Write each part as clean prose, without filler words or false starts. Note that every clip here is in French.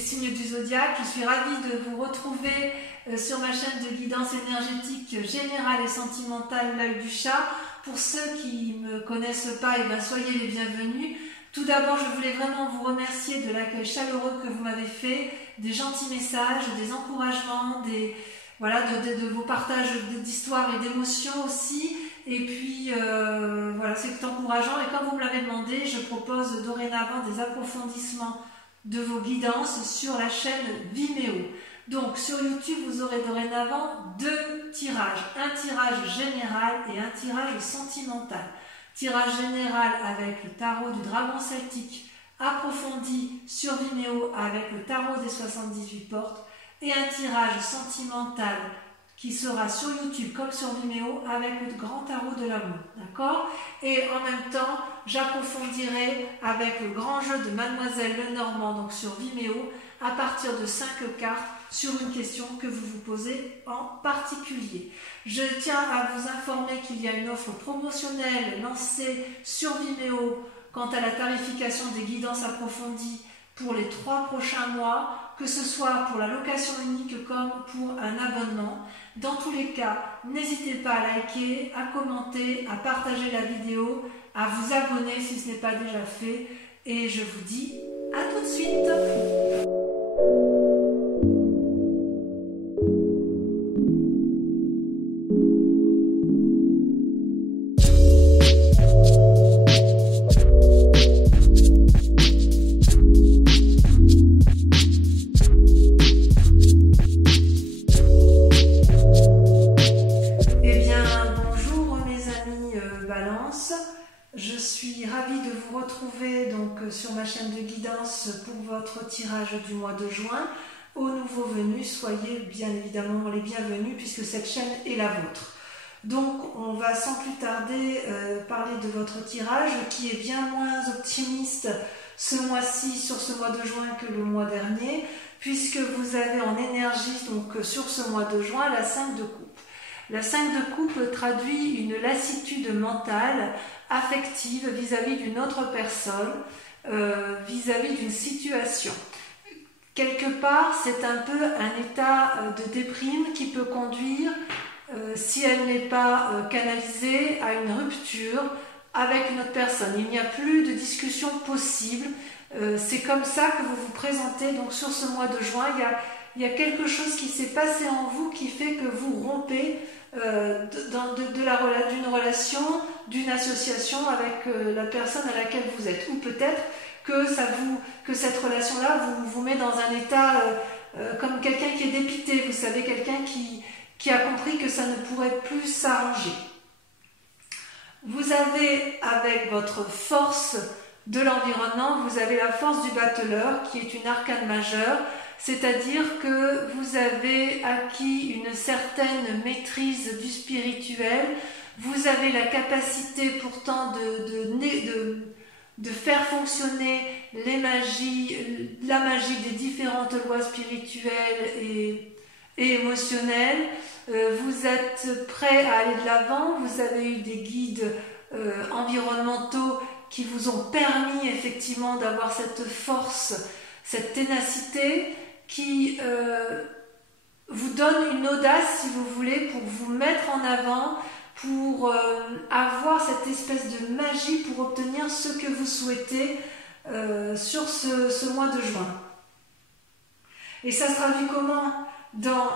signes du zodiaque. Je suis ravie de vous retrouver sur ma chaîne de guidance énergétique générale et sentimentale, l'œil du chat. Pour ceux qui ne me connaissent pas, soyez les bienvenus. Tout d'abord, je voulais vraiment vous remercier de l'accueil chaleureux que vous m'avez fait, des gentils messages, des encouragements, de vos partages d'histoires et d'émotions aussi. Et puis, c'est encourageant. Et comme vous me l'avez demandé, je propose dorénavant des approfondissements de vos guidances sur la chaîne Vimeo. Donc, sur YouTube, vous aurez dorénavant 2 tirages. Un tirage général et un tirage sentimental. Tirage général avec le tarot du dragon celtique approfondi sur Vimeo avec le tarot des 78 portes. Et un tirage sentimental qui sera sur YouTube comme sur Vimeo avec le grand tarot de l'amour, d'accord? Et en même temps, j'approfondirai avec le grand jeu de Mademoiselle Lenormand, donc sur Vimeo, à partir de 5 cartes sur une question que vous vous posez en particulier. Je tiens à vous informer qu'il y a une offre promotionnelle lancée sur Vimeo quant à la tarification des guidances approfondies pour les 3 prochains mois, que ce soit pour la location unique comme pour un abonnement. Dans tous les cas, n'hésitez pas à liker, à commenter, à partager la vidéo, à vous abonner si ce n'est pas déjà fait. Et je vous dis à tout de suite. Je suis ravie de vous retrouver sur ma chaîne de guidance pour votre tirage du mois de juin. Aux nouveaux venus, soyez bien évidemment les bienvenus puisque cette chaîne est la vôtre. Donc on va sans plus tarder parler de votre tirage qui est bien moins optimiste ce mois-ci sur ce mois de juin que le mois dernier, puisque vous avez en énergie sur ce mois de juin la 5 de coupe. La 5 de coupe traduit une lassitude mentale, affective vis-à-vis d'une autre personne, vis-à-vis d'une situation. Quelque part, c'est un peu un état de déprime qui peut conduire, si elle n'est pas canalisée, à une rupture avec une autre personne. Il n'y a plus de discussion possible. C'est comme ça que vous vous présentez donc sur ce mois de juin. Il y a quelque chose qui s'est passé en vous qui fait que vous rompez d'une relation, d'une association avec la personne à laquelle vous êtes. Ou peut-être que cette relation-là vous met dans un état comme quelqu'un qui est dépité, vous savez, quelqu'un qui a compris que ça ne pourrait plus s'arranger. Vous avez, avec votre force de l'environnement, vous avez la force du battleur, qui est une arcane majeure, c'est-à-dire que vous avez acquis une certaine maîtrise du spirituel, vous avez la capacité pourtant de faire fonctionner la magie des différentes lois spirituelles et émotionnelles. Vous êtes prêt à aller de l'avant, vous avez eu des guides environnementaux qui vous ont permis effectivement d'avoir cette force, cette ténacité qui vous donne une audace, si vous voulez, pour vous mettre en avant, pour avoir cette espèce de magie pour obtenir ce que vous souhaitez sur ce mois de juin. Et ça se traduit comment dans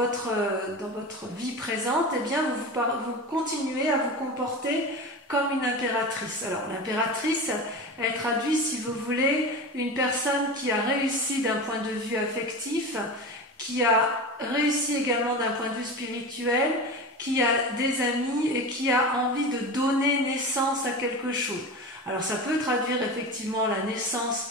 votre vie présente? Eh bien, vous continuez à vous comporter comme une impératrice. Alors, l'impératrice, elle traduit, si vous voulez, une personne qui a réussi d'un point de vue affectif, qui a réussi également d'un point de vue spirituel, qui a des amis et qui a envie de donner naissance à quelque chose. Alors, ça peut traduire effectivement la naissance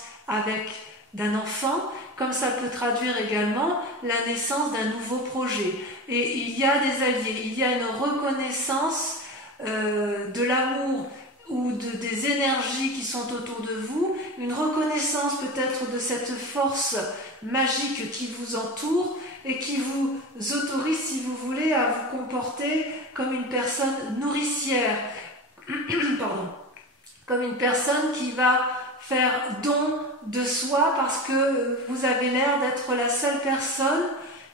d'un enfant, comme ça peut traduire également la naissance d'un nouveau projet. Et il y a des alliés, il y a une reconnaissance de l'amour ou des énergies qui sont autour de vous, une reconnaissance peut-être de cette force magique qui vous entoure et qui vous autorise, si vous voulez, à vous comporter comme une personne nourricière, comme une personne qui va faire don de soi parce que vous avez l'air d'être la seule personne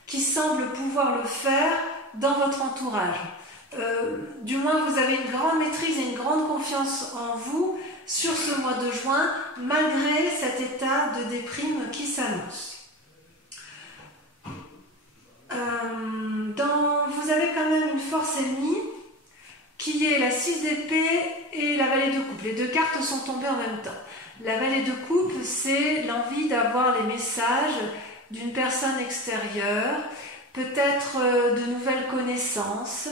qui semble pouvoir le faire dans votre entourage. Du moins, vous avez une grande maîtrise et une grande confiance en vous sur ce mois de juin, malgré cet état de déprime qui s'annonce. Vous avez quand même une force ennemie qui est la 6 d'épée et la vallée de coupe. Les deux cartes sont tombées en même temps. La vallée de coupe, c'est l'envie d'avoir les messages d'une personne extérieure, peut-être de nouvelles connaissances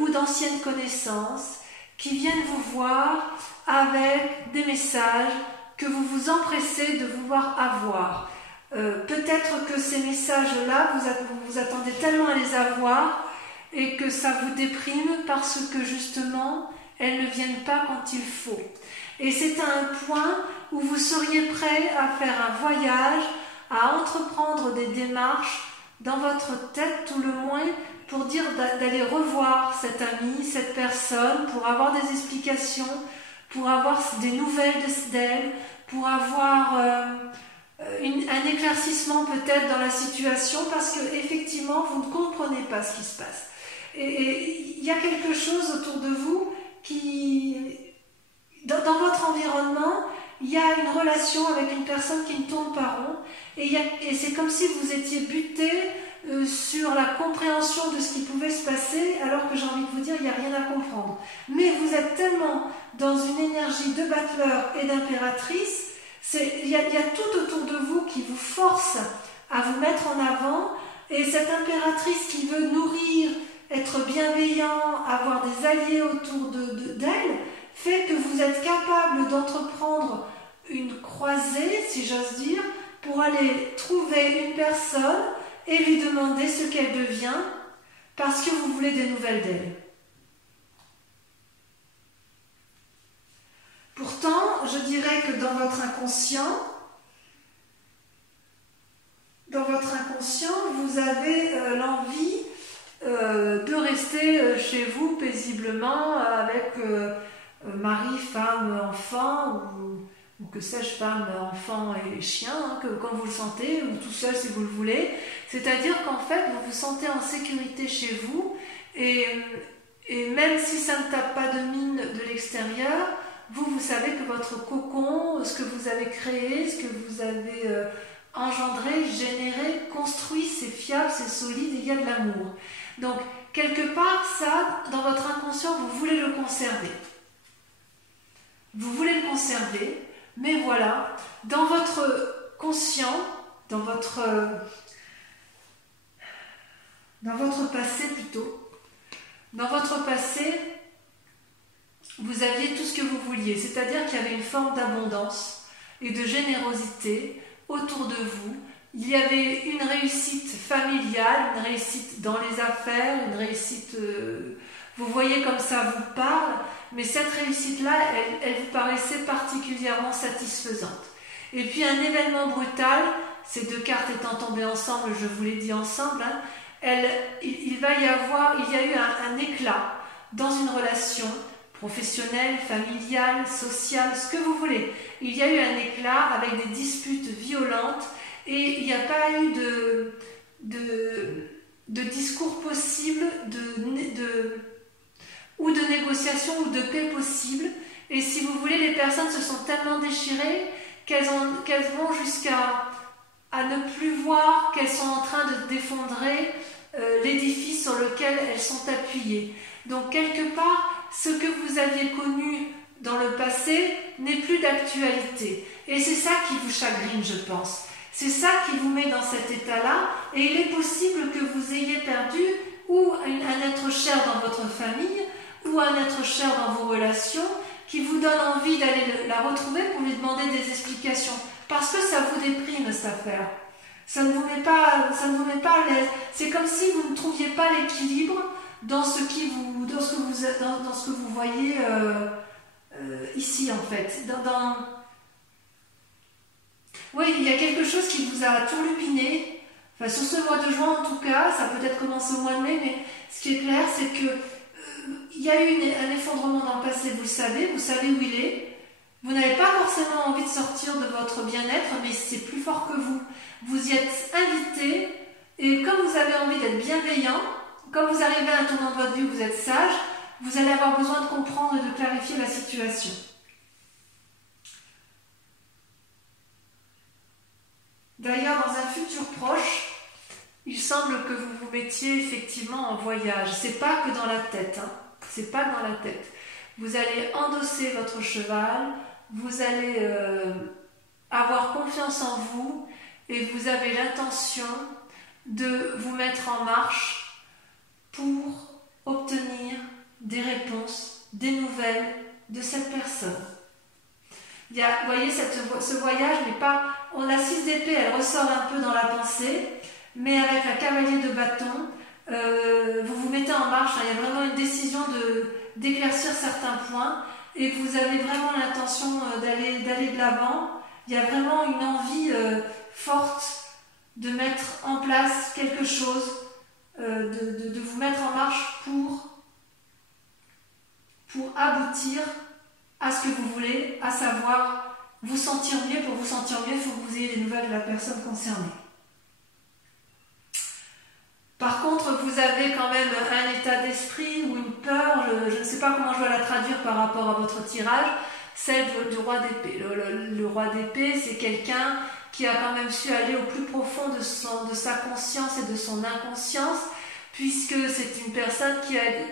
ou d'anciennes connaissances qui viennent vous voir avec des messages que vous vous empressez de vouloir avoir. Peut-être que ces messages-là, vous attendez tellement à les avoir et que ça vous déprime parce que justement, elles ne viennent pas quand il faut. Et c'est à un point où vous seriez prêt à faire un voyage, à entreprendre des démarches dans votre tête tout le moins pour dire d'aller revoir cet ami, cette personne, pour avoir des explications, pour avoir des nouvelles d'elle, pour avoir un éclaircissement peut-être dans la situation parce que effectivement vous ne comprenez pas ce qui se passe. Et il y a quelque chose autour de vous qui, dans votre environnement, il y a une relation avec une personne qui ne tourne pas rond et c'est comme si vous étiez buté sur la compréhension de ce qui pouvait se passer alors que j'ai envie de vous dire, il n'y a rien à comprendre. Mais vous êtes tellement dans une énergie de battleur et d'impératrice, il y a tout autour de vous qui vous force à vous mettre en avant et cette impératrice qui veut nourrir, être bienveillant, avoir des alliés autour d'elle, fait que vous êtes capable d'entreprendre une croisée, si j'ose dire, pour aller trouver une personne et lui demander ce qu'elle devient parce que vous voulez des nouvelles d'elle. Pourtant, je dirais que dans votre inconscient, vous avez l'envie de rester chez vous paisiblement avec mari, femme, enfant, ou que sais-je, femme, enfant et chien, comme vous le sentez, ou tout seul si vous le voulez. C'est-à-dire qu'en fait, vous vous sentez en sécurité chez vous, et même si ça ne tape pas de mine de l'extérieur, vous savez que votre cocon, ce que vous avez créé, ce que vous avez engendré, généré, construit, c'est fiable, c'est solide, et il y a de l'amour. Donc, quelque part, ça, dans votre inconscient, vous voulez le conserver. Vous voulez le conserver, mais voilà, dans votre conscient, dans votre passé plutôt, dans votre passé, vous aviez tout ce que vous vouliez, c'est-à-dire qu'il y avait une forme d'abondance et de générosité autour de vous. Il y avait une réussite familiale, une réussite dans les affaires, une réussite, vous voyez comme ça vous parle, mais cette réussite-là, elle vous paraissait particulièrement satisfaisante. Et puis un événement brutal, ces deux cartes étant tombées ensemble, je vous l'ai dit ensemble, il y a eu un éclat dans une relation professionnelle, familiale, sociale, ce que vous voulez. Il y a eu un éclat avec des disputes violentes et il n'y a pas eu de discours possible, ou de négociation ou de paix possible. Et si vous voulez, les personnes se sont tellement déchirées qu'elles vont jusqu'à ne plus voir qu'elles sont en train de défendrer l'édifice sur lequel elles sont appuyées. Donc quelque part, ce que vous aviez connu dans le passé n'est plus d'actualité. Et c'est ça qui vous chagrine, je pense. C'est ça qui vous met dans cet état-là. Et il est possible que vous ayez perdu ou un être cher dans votre famille, ou un être cher dans vos relations, qui vous donne envie d'aller la retrouver pour lui demander des explications. Parce que ça vous déprime, cette affaire. Ça ne vous met pas à l'aise. C'est comme si vous ne trouviez pas l'équilibre dans ce que vous voyez ici, en fait. Oui, il y a quelque chose qui vous a turlupiné. Enfin, sur ce mois de juin, en tout cas, ça a peut-être commencé au mois de mai, mais ce qui est clair, c'est que il y a eu un effondrement dans le passé, vous savez où il est. Vous n'avez pas forcément envie de sortir de votre bien-être, mais c'est plus fort que vous. Vous y êtes invité, et comme vous avez envie d'être bienveillant, comme vous arrivez à un tournant de votre vie où vous êtes sage, vous allez avoir besoin de comprendre et de clarifier la situation. D'ailleurs, dans un futur proche, il semble que vous vous mettiez effectivement en voyage. C'est pas que dans la tête, hein. C'est pas dans la tête. Vous allez endosser votre cheval, vous allez avoir confiance en vous et vous avez l'intention de vous mettre en marche pour obtenir des réponses, des nouvelles de cette personne. Vous voyez, ce voyage n'est pas... La 6 d'épée, elle ressort un peu dans la pensée, mais avec la cavalier de bâton, vous vous mettez en marche. Il y a vraiment une décision d'éclaircir certains points et vous avez vraiment l'intention d'aller de l'avant. Il y a vraiment une envie forte de mettre en place quelque chose, de vous mettre en marche pour aboutir à ce que vous voulez, à savoir vous sentir mieux. Pour vous sentir mieux, il faut que vous ayez des nouvelles de la personne concernée. Par contre, vous avez quand même un état d'esprit ou une peur, je ne sais pas comment je dois la traduire par rapport à votre tirage, celle du roi d'épée. Le roi d'épée, c'est quelqu'un qui a quand même su aller au plus profond de sa conscience et de son inconscience, puisque c'est une personne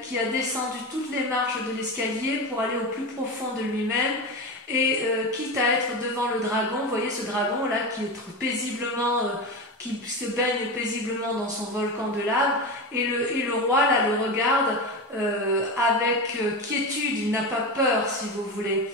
qui a descendu toutes les marches de l'escalier pour aller au plus profond de lui-même, et quitte à être devant le dragon, vous voyez ce dragon là qui est paisiblement... qui se baigne paisiblement dans son volcan de lave, et le roi là le regarde avec quiétude, il n'a pas peur si vous voulez.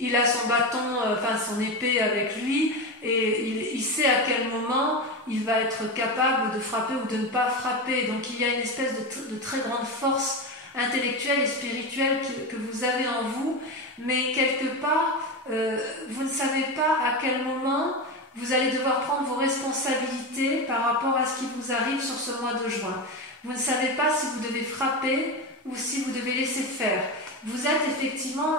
Il a son bâton, son épée avec lui, et il sait à quel moment il va être capable de frapper ou de ne pas frapper. Donc il y a une espèce de très grande force intellectuelle et spirituelle que vous avez en vous, mais quelque part vous ne savez pas à quel moment vous allez devoir prendre vos responsabilités par rapport à ce qui vous arrive sur ce mois de juin. Vous ne savez pas si vous devez frapper ou si vous devez laisser faire. Vous êtes effectivement...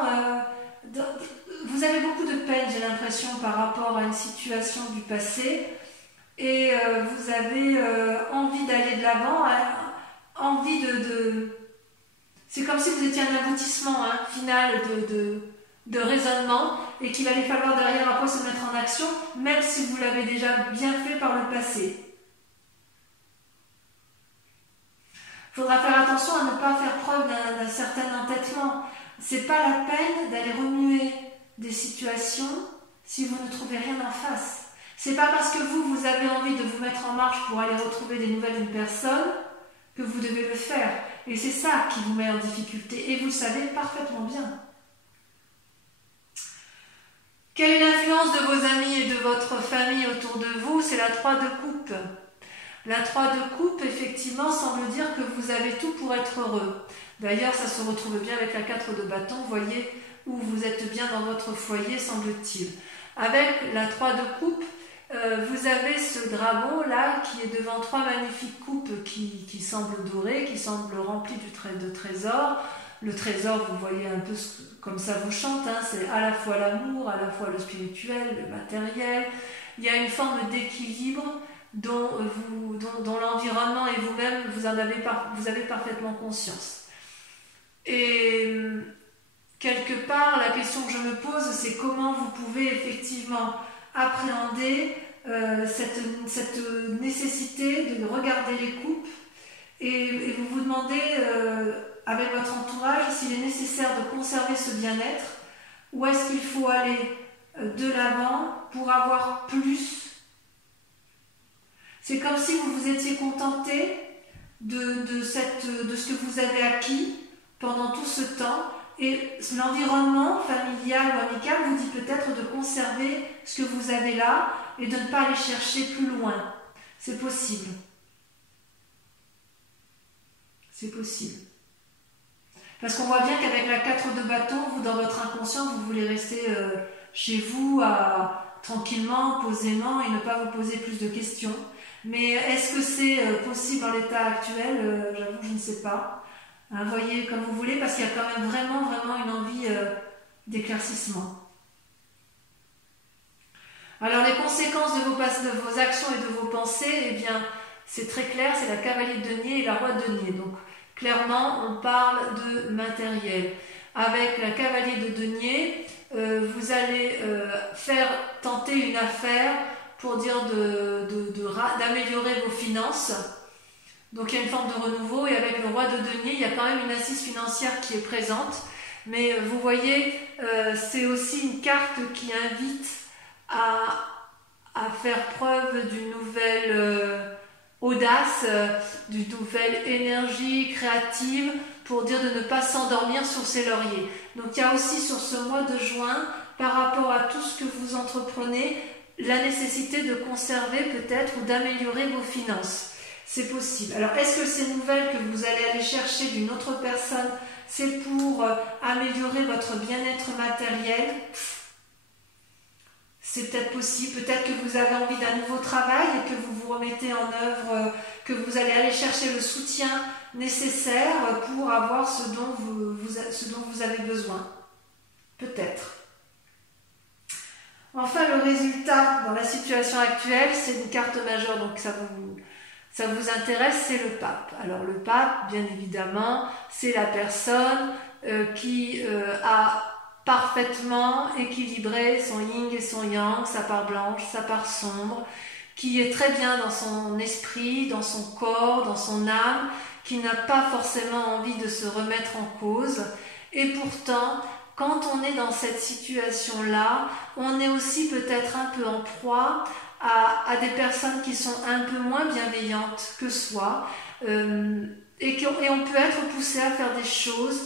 vous avez beaucoup de peine, j'ai l'impression, par rapport à une situation du passé. Et vous avez envie d'aller de l'avant, envie de... C'est comme si vous étiez un aboutissement final de raisonnement, et qu'il allait falloir derrière après se mettre en action, même si vous l'avez déjà bien fait par le passé. Il faudra faire attention à ne pas faire preuve d'un certain entêtement. C'est pas la peine d'aller remuer des situations si vous ne trouvez rien en face. C'est pas parce que vous avez envie de vous mettre en marche pour aller retrouver des nouvelles d'une personne que vous devez le faire. Et c'est ça qui vous met en difficulté, et vous le savez parfaitement bien. Quelle est l'influence de vos amis et de votre famille autour de vous? C'est la 3 de coupe. La 3 de coupe, effectivement, semble dire que vous avez tout pour être heureux. D'ailleurs, ça se retrouve bien avec la 4 de bâton, vous voyez, où vous êtes bien dans votre foyer, semble-t-il. Avec la 3 de coupe, vous avez ce dragon-là qui est devant 3 magnifiques coupes qui semblent dorées, qui semblent remplies de trésors. Le trésor, vous voyez un peu comme ça vous chante, c'est à la fois l'amour, à la fois le spirituel, le matériel. Il y a une forme d'équilibre dont l'environnement et vous-même, vous avez parfaitement conscience. Et quelque part, la question que je me pose, c'est comment vous pouvez effectivement appréhender cette nécessité de regarder les coupes, et vous vous demandez... avec votre entourage, s'il est nécessaire de conserver ce bien-être, ou est-ce qu'il faut aller de l'avant pour avoir plus. C'est comme si vous vous étiez contenté de ce que vous avez acquis pendant tout ce temps, et l'environnement familial ou amical vous dit peut-être de conserver ce que vous avez là et de ne pas aller chercher plus loin. C'est possible. C'est possible. Parce qu'on voit bien qu'avec la 4 de bâton, vous, dans votre inconscient, vous voulez rester chez vous, tranquillement, posément, et ne pas vous poser plus de questions. Mais est-ce que c'est possible en l'état actuel? J'avoue, je ne sais pas. Voyez comme vous voulez, parce qu'il y a quand même vraiment une envie d'éclaircissement. Alors les conséquences de vos actions et de vos pensées, eh bien c'est très clair, c'est la cavalier de denier et la roi de denier. Donc clairement on parle de matériel. Avec la cavalier de denier, vous allez tenter une affaire pour dire d'améliorer vos finances. Donc il y a une forme de renouveau, et avec le roi de denier, il y a quand même une assise financière qui est présente. Mais vous voyez, c'est aussi une carte qui invite à faire preuve d'une nouvelle audace, d'une nouvelle énergie créative, pour dire de ne pas s'endormir sur ses lauriers. Donc il y a aussi sur ce mois de juin, par rapport à tout ce que vous entreprenez, la nécessité de conserver peut-être ou d'améliorer vos finances. C'est possible. Alors est-ce que ces nouvelles que vous allez aller chercher d'une autre personne, c'est pour améliorer votre bien-être matériel? C'est peut-être possible. Peut-être que vous avez envie d'un nouveau travail et que vous vous remettez en œuvre, que vous allez aller chercher le soutien nécessaire pour avoir ce dont vous avez besoin. Peut-être. Enfin, le résultat dans la situation actuelle, c'est une carte majeure, donc ça vous intéresse, c'est le pape. Alors le pape, bien évidemment, c'est la personne qui a parfaitement équilibré son yin et son yang, sa part blanche, sa part sombre, qui est très bien dans son esprit, dans son corps, dans son âme, qui n'a pas forcément envie de se remettre en cause. Et pourtant, quand on est dans cette situation-là, on est aussi peut-être un peu en proie à des personnes qui sont un peu moins bienveillantes que soi, et on peut être poussé à faire des choses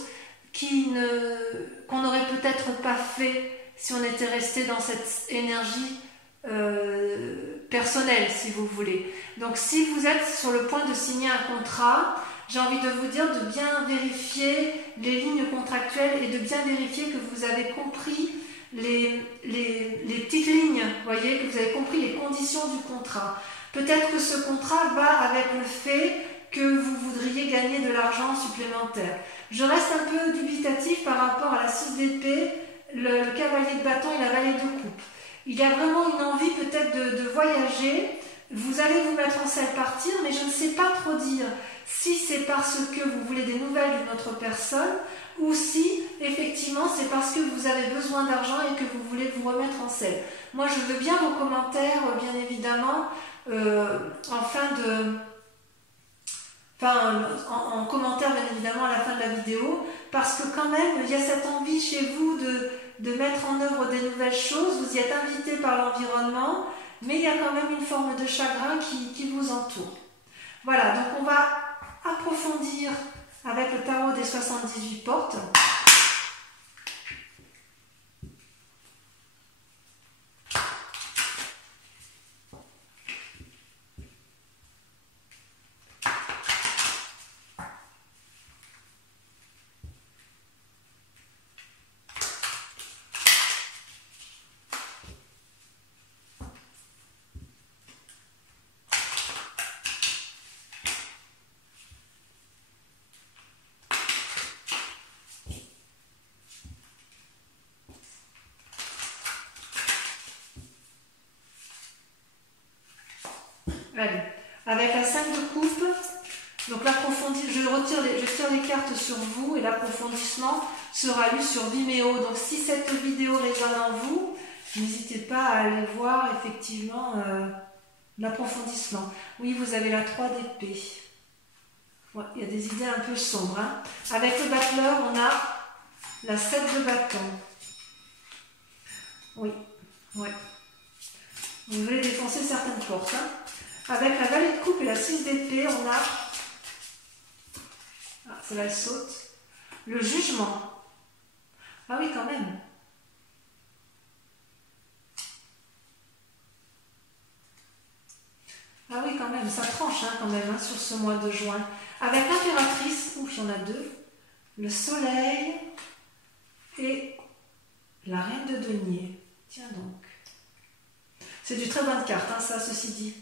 qu'on n'aurait peut-être pas fait si on était resté dans cette énergie personnelle, si vous voulez. Donc si vous êtes sur le point de signer un contrat, j'ai envie de vous dire de bien vérifier les lignes contractuelles et de bien vérifier que vous avez compris les petites lignes, voyez, que vous avez compris les conditions du contrat. Peut-être que ce contrat va avec le fait que vous voudriez gagner de l'argent supplémentaire. Je reste un peu dubitatif par rapport à la 6 d'épée, le cavalier de bâton et la vallée de coupe. Il y a vraiment une envie peut-être de voyager. Vous allez vous mettre en selle partir, mais je ne sais pas trop dire si c'est parce que vous voulez des nouvelles d'une autre personne ou si effectivement c'est parce que vous avez besoin d'argent et que vous voulez vous remettre en selle. Moi je veux bien vos commentaires, bien évidemment, en commentaire bien évidemment à la fin de la vidéo, parce que quand même il y a cette envie chez vous de mettre en œuvre des nouvelles choses. Vous y êtes invité par l'environnement, mais il y a quand même une forme de chagrin qui vous entoure. Voilà, donc on va approfondir avec le tarot des 78 portes. Allez, avec la 5 de coupe, donc je tire les cartes sur vous et l'approfondissement sera lu sur Vimeo. Donc si cette vidéo résonne en vous, n'hésitez pas à aller voir effectivement l'approfondissement. Oui, vous avez la 3 d'épée. Ouais, il y a des idées un peu sombres. Hein. Avec le battleur, on a la 7 de bâton. Oui, ouais. Vous voulez défoncer certaines portes. Hein. Avec la vallée de coupe et la 6 d'épée, on a... Ah, celle-là, elle saute. Le jugement. Ah oui, quand même. Ah oui, quand même. Ça tranche, hein, quand même, hein, sur ce mois de juin. Avec l'impératrice, ouf, il y en a deux. Le soleil et la reine de denier. Tiens donc. C'est du très bonne carte, hein, ça, ceci dit.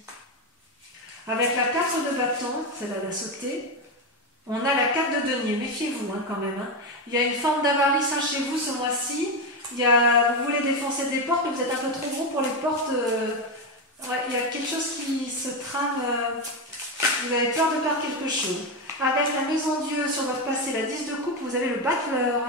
Avec la 4 de bâton, celle-là a sauté, on a la 4 de denier. Méfiez-vous hein, quand même. Hein. Il y a une forme d'avarice hein, chez vous ce mois-ci. Vous voulez défoncer des portes, mais vous êtes un peu trop gros pour les portes. Ouais, il y a quelque chose qui se trame. Vous avez peur de perdre quelque chose. Avec la maison Dieu sur votre passé, la 10 de coupe, vous avez le battleur.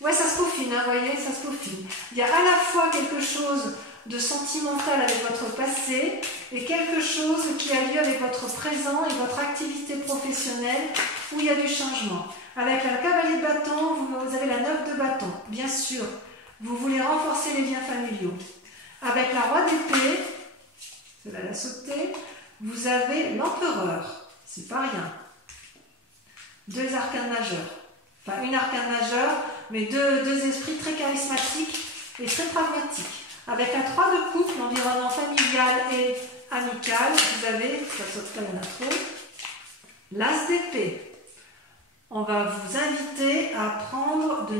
Ouais, ça se peaufine, hein, vous voyez, ça se peaufine. Il y a à la fois quelque chose de sentimental avec votre passé et quelque chose qui a lieu avec votre présent et votre activité professionnelle où il y a du changement. Avec la cavalier de bâton, vous avez la 9 de bâton, bien sûr. Vous voulez renforcer les liens familiaux. Avec la roi d'épée, celle-là la sauter, vous avez l'empereur, c'est pas rien. 2 arcanes majeurs, enfin une arcane majeure, mais deux esprits très charismatiques et très pragmatiques. Avec la 3 de coupe, l'environnement familial et amical, vous avez, ça saute pas, il y en a trop, l'as d'épée. On va vous inviter à prendre de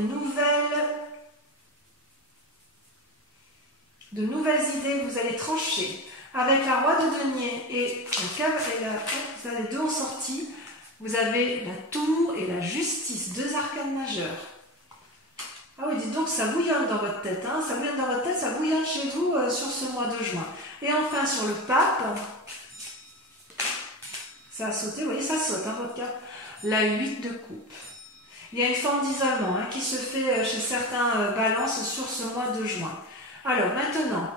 nouvelles idées, vous allez trancher. Avec la roi de denier et les deux en sortie, vous avez la tour et la justice, 2 arcanes majeures. Ah oui, dites donc, ça bouillonne dans votre tête, hein, ça bouillonne dans votre tête, ça bouillonne chez vous sur ce mois de juin. Et enfin, sur le pape, ça a sauté, vous voyez, ça saute, hein, votre carte. La 8 de coupe. Il y a une forme d'isolement qui se fait chez certains balances sur ce mois de juin. Alors maintenant,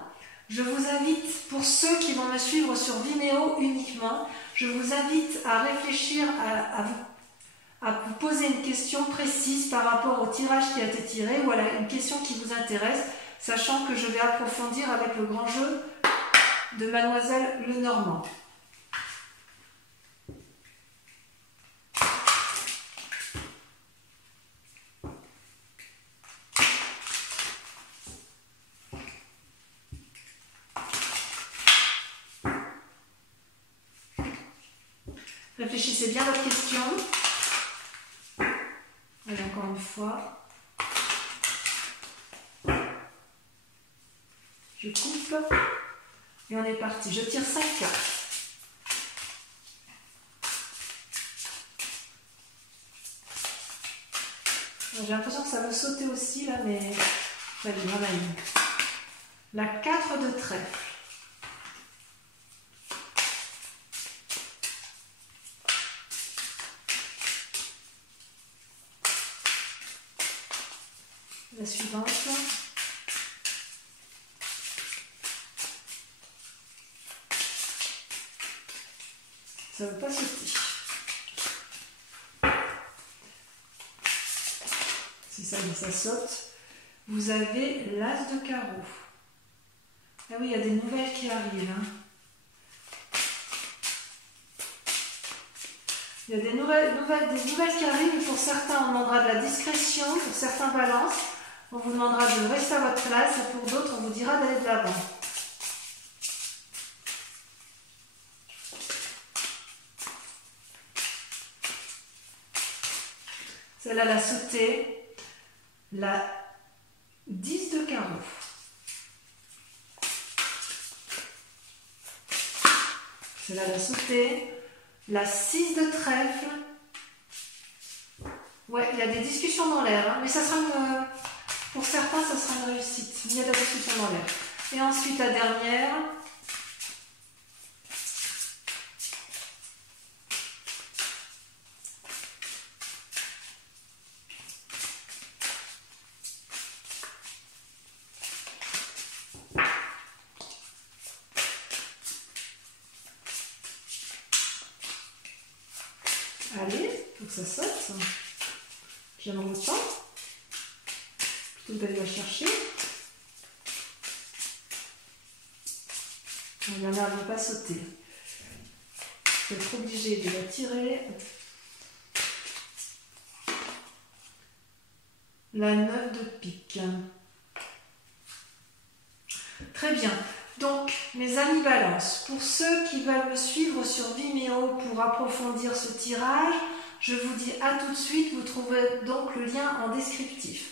je vous invite, pour ceux qui vont me suivre sur Vimeo uniquement, je vous invite à réfléchir, à vous poser une question précise par rapport au tirage qui a été tiré ou à une question qui vous intéresse, sachant que je vais approfondir avec le grand jeu de Mademoiselle Lenormand. Réfléchissez bien à votre question. Allez, encore une fois. Je coupe. Et on est parti. Je tire 5 cartes. J'ai l'impression que ça veut sauter aussi là, mais ça y est, la 4 de trèfle. La suivante. Ça ne veut pas sauter. Si ça y est, ça saute. Vous avez l'as de carreau. Ah oui, il y a des nouvelles qui arrivent. Hein. Il y a des nouvelles qui arrivent. Et pour certains, on demandera de la discrétion. Pour certains balances, on vous demandera de rester à votre place. Et pour d'autres, on vous dira d'aller de l'avant. Celle-là, la sautée. La 10 de carreau. Celle-là, la sautée. La 6 de trèfle. Ouais, il y a des discussions dans l'air, hein, mais ça sera pour certains, ça sera une réussite. Il y a de la discussion dans l'air. Et ensuite, la dernière. Allez, faut que ça saute. J'aimerais autant. Plutôt que d'aller la chercher. Il y en a, elle ne veut pas sauter. Je vais être obligée de la tirer. La 9 de pique. Très bien. Donc, mes amis Balance, pour ceux qui veulent me suivre sur Vimeo pour approfondir ce tirage, je vous dis à tout de suite, vous trouverez donc le lien en descriptif.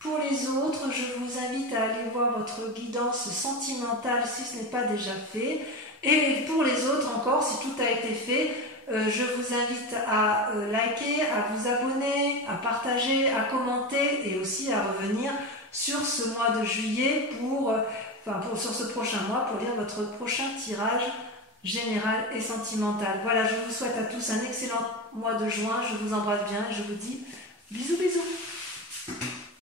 Pour les autres, je vous invite à aller voir votre guidance sentimentale si ce n'est pas déjà fait. Et pour les autres encore, si tout a été fait, Je vous invite à liker, à vous abonner, à partager, à commenter et aussi à revenir sur ce mois de juillet sur ce prochain mois pour lire votre prochain tirage général et sentimental. Voilà, je vous souhaite à tous un excellent mois de juin. Je vous embrasse bien et je vous dis bisous bisous.